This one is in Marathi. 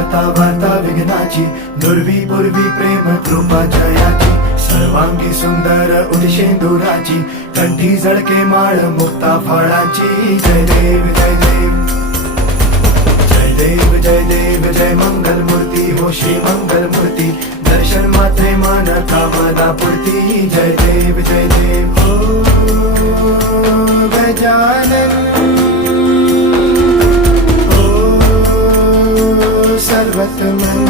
वार्ता वार्ता विघ्नाची, दुर्वी पूर्वी प्रेम कृपा जयाची, सर्वांगी सुंदर उदिशेंदुराची, कंठी झळके माळ मुक्ता फळाची. जय देव जय देव जय देव जय देव जय मंगल मूर्ती हो श्री मंगल मूर्ती, दर्शन मात्रे मन कामना पूर्ती. जय देव जय देव ओ गजानन सर्वतमन.